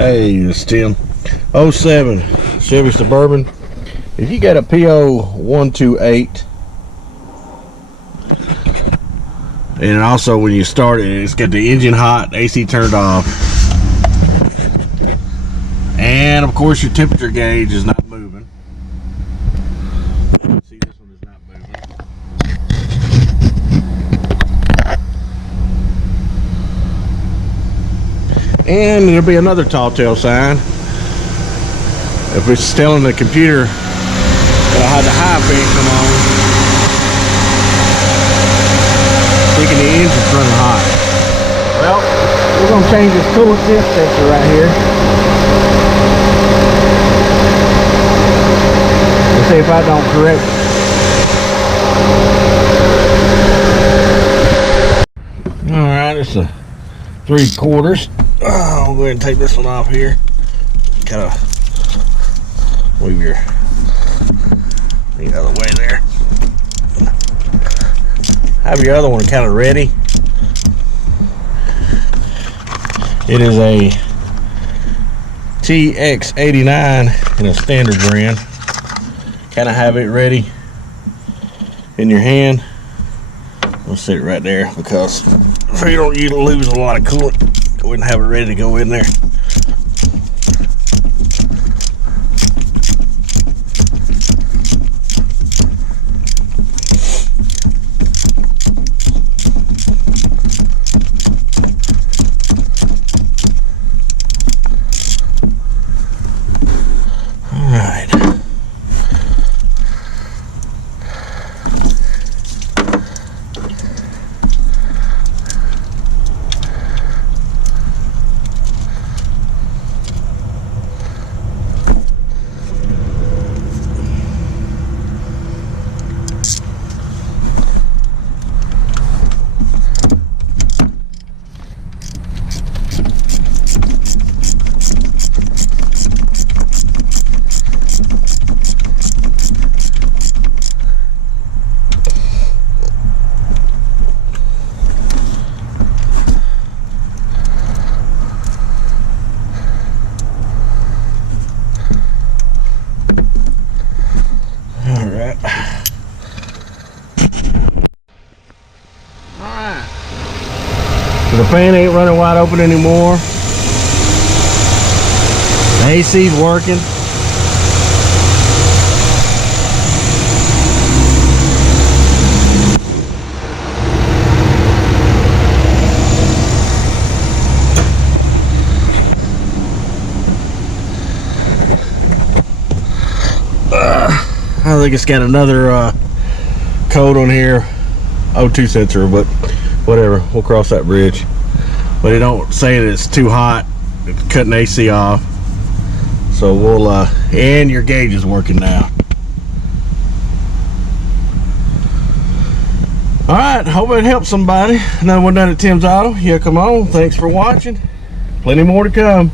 Hey, it's Tim. '07 Chevy Suburban. If you got a PO128, and also when you start it, it's got the engine hot, AC turned off, and of course your temperature gauge is not moving. See, this one is not moving. And there'll be another tall tale sign. If it's telling the computer it'll have the high fan come on, thinking the engine's running hot. Well, we're going to change this coolant temp sensor right here. Let's see if I don't correct it. Alright, it's a 3/4. I'll go ahead and take this one off here. Kind of move your thing out of the way there. Have your other one kind of ready. It is a TX89 in a standard brand. Kind of have it ready in your hand. We'll sit it right there because so you don't lose a lot of coolant. Go ahead and have it ready to go in there. So the fan ain't running wide open anymore. The AC's working. I think it's got another code on here, O2 sensor, but whatever, we'll cross that bridge. But it don't say that it's too hot, it's cutting AC off. So we'll and your gauge is working now. All right, hope it helps somebody. Another one done at Tim's Auto. Yeah, come on, thanks for watching. Plenty more to come.